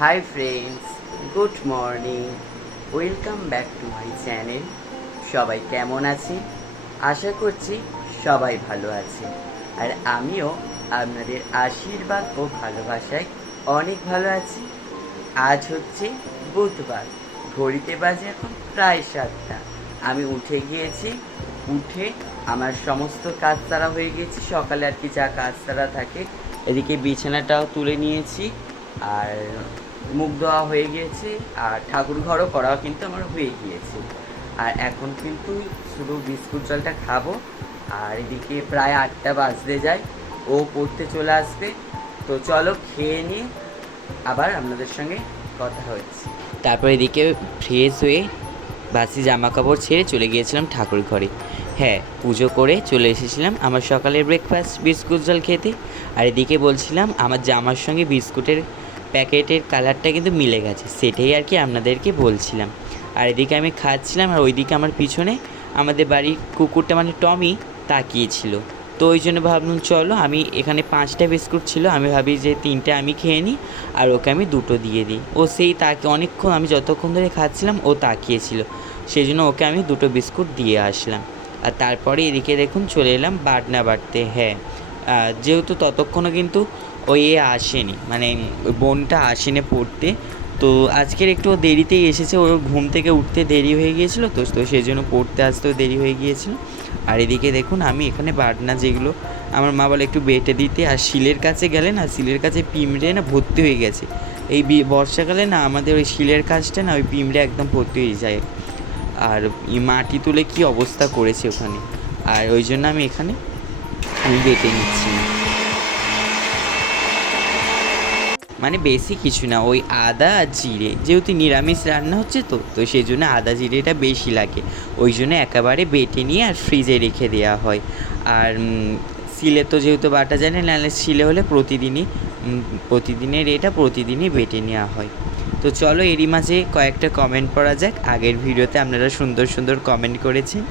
Hi friends, good morning. Welcome back to my channel. সবাই কেমন আছে? আশা করছি সবাই ভালো আছে। আর আমিও আপনাদের আশীর্বাদ ও ভালোবাসায় অনেক ভালো আছি। আজ হচ্ছে বুধবার, ঘড়িতে বাজে এখন প্রায় 7টা। আমি উঠে গিয়েছি, উঠে আমার সমস্ত কাজ সারা হয়ে গিয়েছে। সকালে আর কি যা কাজ সারা থাকে, এদিকে বিছানাটাও তুলে নিয়েছি, আর মুখ ধোয়া হয়ে গিয়েছে, আর ঠাকুর ঘরও করাও কিন্তু আমার হয়ে গিয়েছে। আর এখন কিন্তু শুধু বিস্কুট জলটা খাবো। আর এদিকে প্রায় 8টা বাজতে যায়, ও পড়তে চলে আসবে। তো চলো খেয়ে নিয়ে আবার আপনাদের সঙ্গে কথা হচ্ছে। তারপর এদিকে ফ্রেশ হয়ে বাসি জামা কাপড় ছেড়ে চলে গিয়েছিলাম ঠাকুর ঘরে। হ্যাঁ, পুজো করে চলে এসেছিলাম আমার সকালের ব্রেকফাস্ট বিস্কুট জল খেতে। আর এদিকে বলছিলাম আমার জামার সঙ্গে বিস্কুটের প্যাকেটের কালারটা কিন্তু মিলে গেছে, সেটাই আর কি আপনাদেরকে বলছিলাম। আর এদিকে আমি খাচ্ছিলাম, আর ওইদিকে আমার পিছনে আমাদের বাড়ির কুকুরটা মানে টমি তাকিয়েছিল। তো ওই জন্য ভাবলাম চলো, আমি এখানে 5টা বিস্কুট ছিল, আমি ভাবি যে 3টে আমি খেয়ে নিই আর ওকে আমি 2টো দিয়ে দিই। ও সেই তাকে অনেকক্ষণ, আমি যতক্ষণ ধরে খাচ্ছিলাম ও তাকিয়েছিল, সেই জন্য ওকে আমি 2টো বিস্কুট দিয়ে আসলাম। আর তারপরে এদিকে দেখুন চলে এলাম বাটনা বাটতে। হ্যাঁ, যেহেতু ততক্ষণও কিন্তু ওই আসেনি, মানে ওই বোনটা আসেনি পড়তে। তো আজকের একটু দেরিতেই এসেছে, ওর ঘুম থেকে উঠতে দেরি হয়ে গিয়েছিলো, তো তো সেই জন্য পড়তে আসতেও দেরি হয়ে গিয়েছিলো। আর এদিকে দেখুন আমি এখানে বাটনা যেগুলো আমার মা বলে একটু বেটে দিতে, আর শিলের কাছে গেলে না, শিলের কাছে পিঁমড়ে না ভর্তি হয়ে গেছে। এই বর্ষাকালে না আমাদের ওই শিলের কাজটা না ওই পিঁমড়ে একদম ভর্তি হয়ে যায়, আর মাটি তুলে কি অবস্থা করেছে ওখানে। আর ওই জন্য আমি বেটে নিচ্ছি, মানে বেশি কিছু না, ওই আদা আর জিরে, যেহেতু নিরামিষ রান্না হচ্ছে তো তো সেই জন্য আদা জিরেটা বেশি লাগে, ওই জন্য একেবারে বেটে নিয়ে আর ফ্রিজে রেখে দেওয়া হয়। আর শিলে তো যেহেতু বাটা যায় না, নাহলে শিলে হলে প্রতিদিনের এটা প্রতিদিনই বেটে নেওয়া হয়। তো চলো এরই মাঝে কয়েকটা কমেন্ট পড়া যাক। আগের ভিডিওতে আপনারা সুন্দর সুন্দর কমেন্ট করেছেন।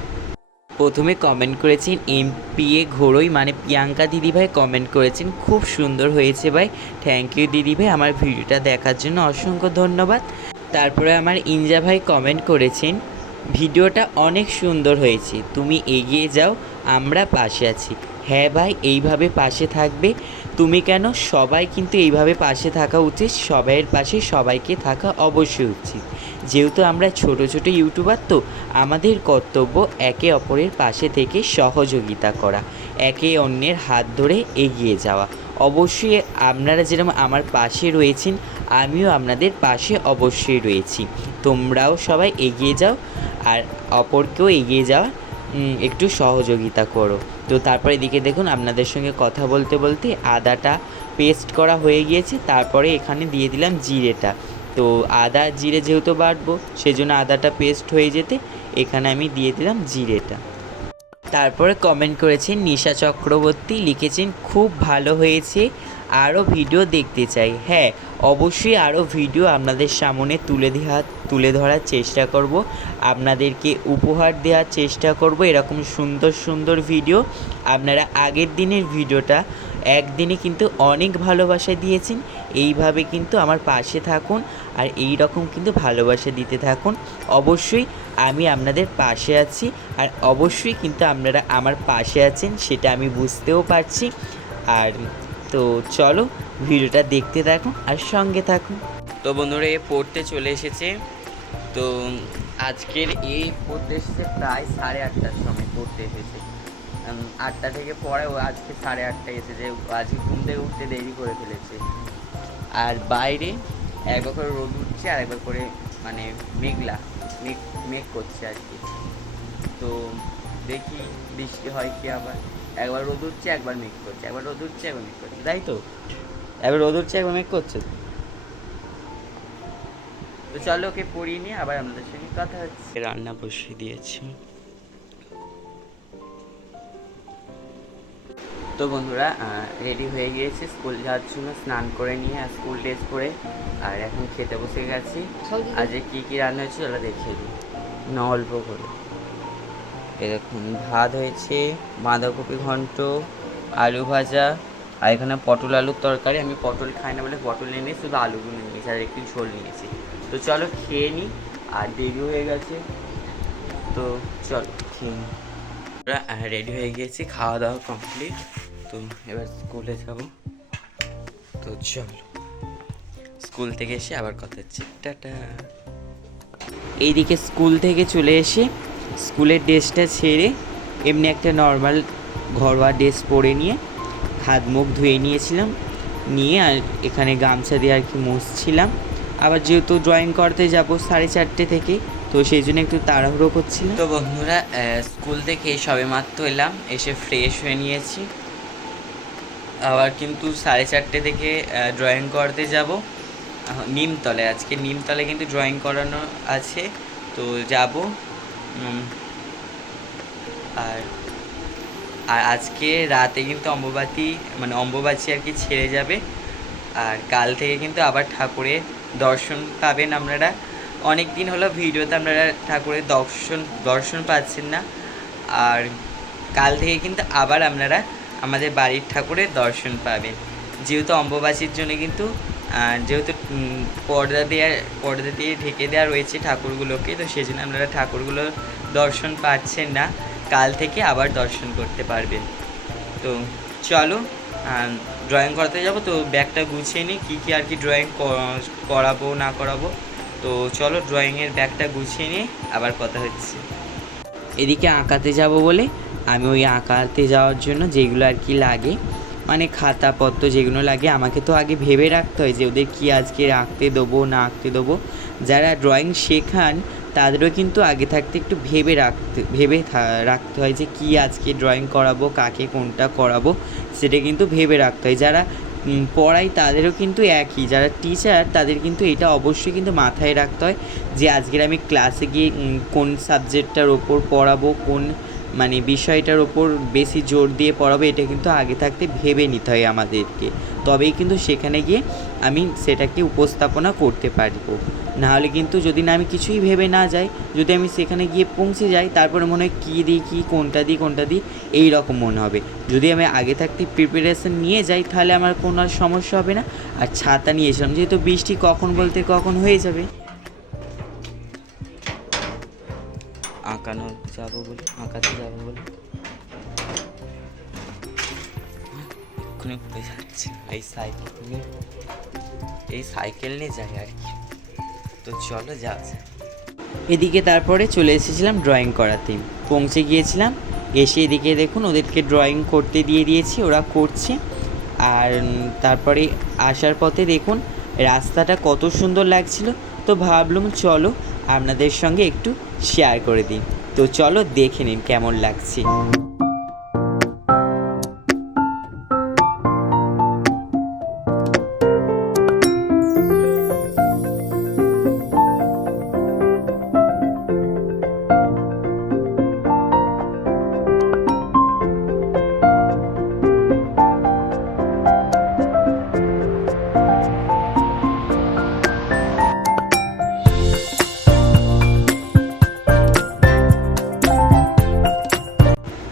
প্রথমে কমেন্ট করেছেন এমপিএ ঘোড়ই, মানে প্রিয়াঙ্কা দিদিভাই কমেন্ট করেছেন, খুব সুন্দর হয়েছে ভাই, থ্যাংক ইউ দিদিভাই, আমার ভিডিওটা দেখার জন্য অসংখ্য ধন্যবাদ। তারপরে আমার ইনজা ভাই কমেন্ট করেছেন, ভিডিওটা অনেক সুন্দর হয়েছে, তুমি এগিয়ে যাও, আমরা পাশে আছি। হ্যাঁ ভাই, এইভাবে পাশে থাকবে তুমি, কেন সবাই কিন্তু এইভাবে পাশে থাকা উচিত, সবাইয়ের পাশে সবাইকে থাকা অবশ্যই উচিত। যেহেতু আমরা ছোট ছোট ইউটিউবার, তো আমাদের কর্তব্য একে অপরের পাশে থেকে সহযোগিতা করা, একে অন্যের হাত ধরে এগিয়ে যাওয়া। অবশ্যই আপনারা যেরকম আমার পাশে রয়েছেন, আমিও আপনাদের পাশে অবশ্যই রয়েছি। তোমরাও সবাই এগিয়ে যাও, আর অপরকেও এগিয়ে যাওয়া একটু সহযোগিতা করো। তো তারপরে এদিকে দেখুন আপনাদের সঙ্গে কথা বলতে বলতে আদাটা পেস্ট করা হয়ে গিয়েছে, তারপরে এখানে দিয়ে দিলাম জিরেটা। তো আদা জিরে যেহেতু বাটবো, সেজন্য আদাটা পেস্ট হয়ে যেতে এখানে আমি দিয়ে দিলাম জিরেটা। তারপরে কমেন্ট করেছেন নিশা চক্রবর্তী, লিখেছেন খুব ভালো হয়েছে, আরও ভিডিও দেখতে চাই। হ্যাঁ, অবশ্যই আরও ভিডিও আপনাদের সামনে তুলে ধরার চেষ্টা করব, আপনাদেরকে উপহার দেওয়ার চেষ্টা করব এরকম সুন্দর সুন্দর ভিডিও। আপনারা আগের দিনের ভিডিওটা একদিনে কিন্তু অনেক ভালোবাসা দিয়েছেন, এইভাবে কিন্তু আমার পাশে থাকুন, আর এই রকম কিন্তু ভালোবাসা দিতে থাকুন। অবশ্যই আমি আপনাদের পাশে আছি, আর অবশ্যই কিন্তু আপনারা আমার পাশে আছেন সেটা আমি বুঝতেও পারছি। আর তো চলো ভিডিওটা দেখতে থাকুন আর সঙ্গে থাকুন। তো বন্ধুরা, এ পড়তে চলে এসেছে। তো আজকের এই পড়তে এসেছে প্রায় 8:30টার সময় পড়তে এসেছে। 8টা থেকে পরে ও আজকে 8:30টায় এসেছে, আজকে ঘুম থেকে উঠতে দেরি করে ফেলেছে। আর বাইরে একবার করে রোদ উঠছে, আর একবার করে মানে মেঘলা মেঘ করছে আর কি। তো দেখি বৃষ্টি হয় কি, আবার একবার রোদ উঠছে একবার মেঘ করছে, একবার রোদ উঠছে একবার মেঘ করছে, তাই তো, একবার রোদ উঠছে একবার মেঘ করছে। তো চলো ওকে পড়িয়ে নিয়ে আবার আমাদের সঙ্গে কথা হচ্ছে। রান্না বসিয়ে দিয়েছি। তো বন্ধুরা, রেডি হয়ে গিয়েছে স্কুল যাওয়ার জন্য, স্নান করে নিয়ে আর স্কুল ড্রেস পরে, আর এখন খেতে বসে গেছি। আজকে কী কী রান্না হয়েছে ওটা দেখিয়ে দিই না, অল্প করে। এরকম ভাত হয়েছে, বাঁধাকপি ঘন্ট, আলু ভাজা, আর এখানে পটল আলুর তরকারি, আমি পটল খাই না বলে পটল নিয়ে নিই, শুধু আলুগুলো নিয়েছি আর একটু ঝোল নিয়েছি। তো চলো খেয়ে নিই, আর দেরি হয়ে গেছে, তো চলো খেয়ে নিই। রেডি হয়ে গিয়েছি, খাওয়া দাওয়া কমপ্লিট, তো এবার স্কুলে যাব। তো চলো স্কুল থেকে এসে আবার কথা হচ্ছে, টাটা। এইদিকে স্কুল থেকে চলে এসে স্কুলের ড্রেসটা ছেড়ে এমনি একটা নর্মাল ঘরোয়া ড্রেস পরে নিয়ে হাত মুখ ধুয়ে নিয়েছিলাম, নিয়ে আর এখানে গামছা দিয়ে আর কি মুছছিলাম। আবার যেহেতু ড্রয়িং করতে যাব 4:30 থেকে, তো সেই জন্য একটু তাড়াহুড়ো করছিলাম। তো বন্ধুরা, স্কুল থেকে সবে মাত্র এলাম, এসে ফ্রেশ হয়ে নিয়েছি। আবার কিন্তু 4:30 থেকে ড্রয়িং করতে যাব নিমতলে। আজকে নিমতলে কিন্তু ড্রয়িং করানো আছে, তো যাব। আর আর আজকে রাতে কিন্তু অম্বুবাচী আর কি ছেড়ে যাবে। আর কাল থেকে কিন্তু আবার ঠাকুরের দর্শন পাবেন আপনারা। অনেক দিন হলো ভিডিওতে আপনারা ঠাকুরের দর্শন পাচ্ছেন না, আর কাল থেকে কিন্তু আবার আপনারা আমাদের বাড়ির ঠাকুরের দর্শন পাবেন। যেহেতু অম্বুবাচীর জন্য কিন্তু যেহেতু পর্দা দিয়ে ঢেকে দেওয়া রয়েছে ঠাকুরগুলোকে, তো সেই জন্য আপনারা ঠাকুরগুলোর দর্শন পাচ্ছেন না, কাল থেকে আবার দর্শন করতে পারবেন। তো চলো ড্রয়িং করতে যাব, তো ব্যাগটা গুছিয়ে নিই, কী আর কি ড্রয়িং করাবো না করাবো। তো চলো ড্রয়িংয়ের ব্যাগটা গুছিয়ে নিয়ে আবার কথা হচ্ছে। এদিকে আঁকাতে যাব বলে আমি ওই আঁকাতে যাওয়ার জন্য যেগুলো আর কি লাগে, মানে খাতাপত্র যেগুলো লাগে, আমাকে তো আগে ভেবে রাখতে হয় যে ওদের কি আজকে আঁকতে দেবো না আঁকতে দেবো। যারা ড্রয়িং শেখান তাদেরও কিন্তু আগে থাকতে একটু ভেবে রাখতে হয় যে কি আজকে ড্রয়িং করাবো, কাকে কোনটা করাবো, সেটা কিন্তু ভেবে রাখতে হয়। যারা পড়ায় তাদেরও কিন্তু একই, যারা টিচার তাদের কিন্তু এটা অবশ্যই কিন্তু মাথায় রাখতে হয় যে আজকের আমি ক্লাসে গিয়ে কোন সাবজেক্টটার ওপর পড়াবো, কোন মানে বিষয়টার ওপর বেশি জোর দিয়ে পড়াবো, এটা কিন্তু আগে থাকতে ভেবে নিতে হয় আমাদেরকে। তবেই কিন্তু সেখানে গিয়ে আমি সেটাকে উপস্থাপনা করতে পারবো। নাহলে কিন্তু যদি না আমি কিছুই ভেবে না যাই, যদি আমি সেখানে গিয়ে পৌঁছে যাই, তারপরে মনে হয় কী দিই কোনটা দিই এই রকম মনে হবে। যদি আমি আগে থাকতে প্রিপারেশান নিয়ে যাই তাহলে আমার কোনো আর সমস্যা হবে না। আর ছাতা নিয়ে এসলাম, যেহেতু বৃষ্টি কখন বলতে কখন হয়ে যাবে। আঁকাতে যাবো বলে এক্ষুনি পড়ে যাচ্ছে, এই সাইকেল নিয়ে যাই আর কি। তো চলো যাওয়া যায়। এদিকে তারপরে চলে এসেছিলাম ড্রয়িং করাতে, পৌঁছে গিয়েছিলাম। এসে এদিকে দেখুন ওদেরকে ড্রয়িং করতে দিয়ে দিয়েছি, ওরা করছে। আর তারপরে আসার পথে দেখুন রাস্তাটা কত সুন্দর লাগছিল, তো ভাবলাম চলো আপনাদের সঙ্গে একটু শেয়ার করে দিই। তো চলো দেখে নিন কেমন লাগছে।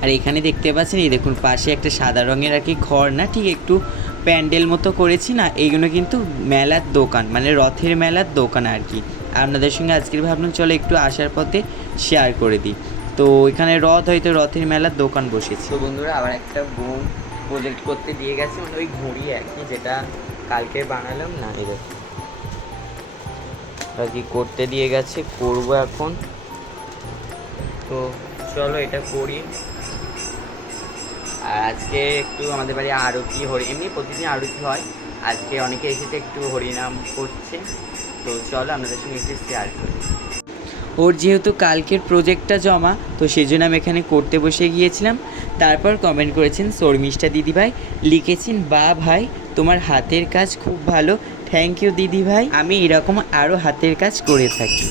আর এখানে দেখতে পাচ্ছেন, এই দেখুন পাশে একটা সাদা রঙের আর কি ঘর না, ঠিক একটু প্যান্ডেল মতো করেছি না, এইগুলো কিন্তু মেলার দোকান, মানে রথের মেলার দোকান আর কি। আপনাদের সঙ্গে আজকের ভাবলাম চলো একটু আসার পথে শেয়ার করে দিই। তো এখানে হয়তো রথের মেলার দোকান বসেছে। তো বন্ধুরা আবার একটা বোন প্রজেক্ট করতে দিয়ে গেছে, মানে ওই ঘুড়ি আর কি, যেটা কালকে বানালাম না, এই দেখুন আর কি করতে দিয়ে গেছে, করবো এখন। তো চলো এটা করি। আর আজকে একটু আমাদের বাড়ি আরতি এমনি প্রতিদিন আরতি হয়, আজকে অনেকে এসেছে একটু হরিনাম করছে। তো চলো আপনাদের সঙ্গে একটু শেয়ার করি। ওর যেহেতু কালকের প্রজেক্টটা জমা, তো সেই জন্য আমি এখানে করতে বসে গিয়েছিলাম। তারপর কমেন্ট করেছেন শর্মিষ্ঠা দিদিভাই, লিখেছেন বা ভাই তোমার হাতের কাজ খুব ভালো, থ্যাংক ইউ দিদিভাই, আমি এরকম আরও হাতের কাজ করে থাকি।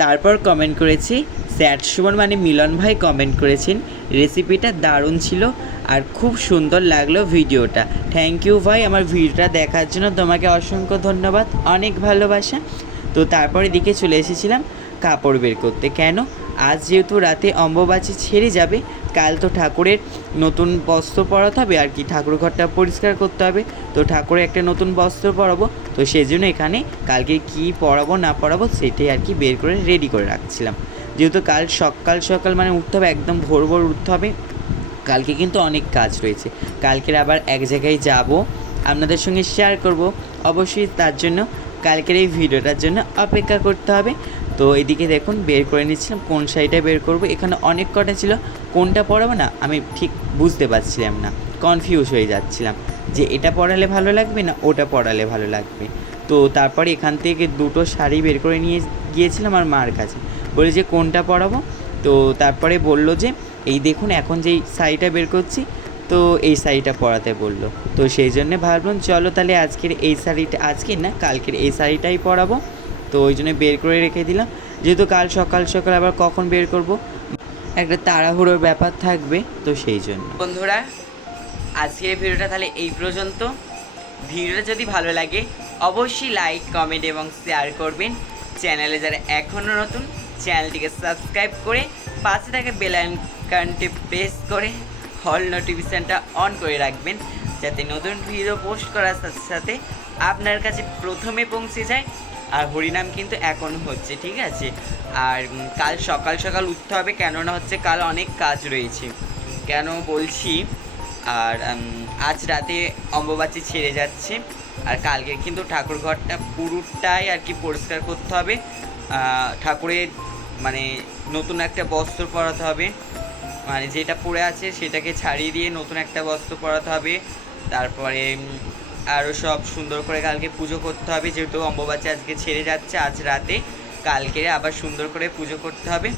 তারপর কমেন্ট করেছি স্যাড সুমন মানে মিলন ভাই কমেন্ট করেছেন রেসিপিটা দারুণ ছিল আর খুব সুন্দর লাগলো ভিডিওটা। থ্যাংক ইউ ভাই, আমার ভিডিওটা দেখার জন্য তোমাকে অসংখ্য ধন্যবাদ, অনেক ভালোবাসা। তো তারপরে দিকে চলে এসেছিলাম কাপড় বের করতে। কেন? আজ যেহেতু রাতে অম্বুবাচী ছেড়ে যাবে, কাল তো ঠাকুরের নতুন বস্ত্র পরাতে হবে আর কি, ঠাকুর ঘরটা পরিষ্কার করতে হবে। তো ঠাকুরের একটা নতুন বস্ত্র পরাবো, তো সেই জন্য এখানে কালকে কি পরাবো না পরাবো সেটাই আর কি বের করে রেডি করে রাখছিলাম। যেহেতু কাল সকাল সকাল মানে উঠতে হবে, একদম ভোর ভোর উঠতে হবে। কালকে কিন্তু অনেক কাজ রয়েছে, কালকের আবার এক জায়গায় যাব, আপনাদের সঙ্গে শেয়ার করব অবশ্যই, তার জন্য কালকের এই ভিডিওটার জন্য অপেক্ষা করতে হবে। তো এদিকে দেখুন বের করে নিচ্ছিলাম কোন শাড়িটা বের করব, এখানে অনেক কটা ছিল, কোনটা পরাবো না আমি ঠিক বুঝতে পারছিলাম না, কনফিউজ হয়ে যাচ্ছিলাম যে এটা পরালে ভালো লাগবে না ওটা পরালে ভালো লাগবে। তো তারপরে এখান থেকে দুটো শাড়ি বের করে নিয়ে গিয়েছিলাম আর মার কাছে, বলে যে কোনটা পরাবো। তো তারপরে বলল যে এই দেখুন এখন যেই শাড়িটা বের করছি, তো এই শাড়িটা পরাতে বললো। তো সেই জন্যে ভাবলাম চলো তাহলে আজকের এই শাড়িটা, আজকের না কালকের এই শাড়িটাই পরাবো। তো ওই জন্য বের করে রেখে দিলাম, যেহেতু কাল সকাল সকাল আবার কখন বের করব একটা তাড়াহুড়োর ব্যাপার থাকবে, তো সেই জন্য। বন্ধুরা আজকের ভিডিওটা তাহলে এই পর্যন্ত। ভিডিওটা যদি ভালো লাগে অবশ্যই লাইক কমেন্ট এবং শেয়ার করবেন। চ্যানেলে যারা এখনও নতুন চ্যানেলটিকে সাবস্ক্রাইব করে পাশে থাকা বেল আইকনটি প্রেস করে অল নোটিফিকেশানটা অন করে রাখবেন, যাতে নতুন ভিডিও পোস্ট করার সাথে সাথে আপনার কাছে প্রথমে পৌঁছে যায়। আর হরিনাম কিন্তু এখন হচ্ছে, ঠিক আছে। আর কাল সকাল সকাল উঠতে হবে, কেননা হচ্ছে কাল অনেক কাজ রয়েছে। কেন বলছি, আর আজ রাতে অম্বুবাচী ছেড়ে যাচ্ছে, আর কালকে কিন্তু ঠাকুর ঘরটা পুরোটাই আর কি পরিষ্কার করতে হবে। ঠাকুরের মানে নতুন একটা বস্ত্র পরাতে হবে, মানে যেটা পরে আছে সেটাকে ছাড়িয়ে দিয়ে নতুন একটা বস্ত্র পরাতে হবে। তারপরে আরও সব সুন্দর করে কালকে পুজো করতে হবে, যেহেতু অম্বুবাচী আজকে ছেড়ে যাচ্ছে আজ রাতে, কালকে আবার সুন্দর করে পুজো করতে হবে।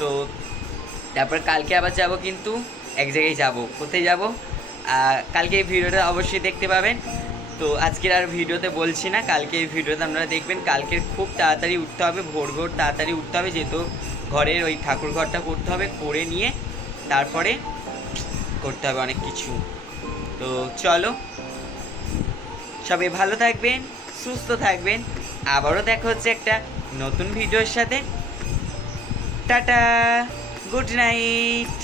তো তারপর কালকে আবার যাব, কিন্তু এক জায়গায় যাব, কোথায় যাব কালকে এই ভিডিওটা অবশ্যই দেখতে পাবেন। তো আজকের আর ভিডিওতে বলছি না, কালকে এই ভিডিওতে আপনারা দেখবেন। কালকের খুব তাড়াতাড়ি উঠতে হবে, ভোর ভোর তাড়াতাড়ি উঠতে হবে, যেহেতু ঘরের ওই ঠাকুর ঘরটা করতে হবে, করে নিয়ে তারপরে করতে হবে অনেক কিছু। তো চলো সবাই ভালো থাকবেন, সুস্থ থাকবেন, আবারও দেখা হচ্ছে একটা নতুন ভিডিওর সাথে। Tata, good night.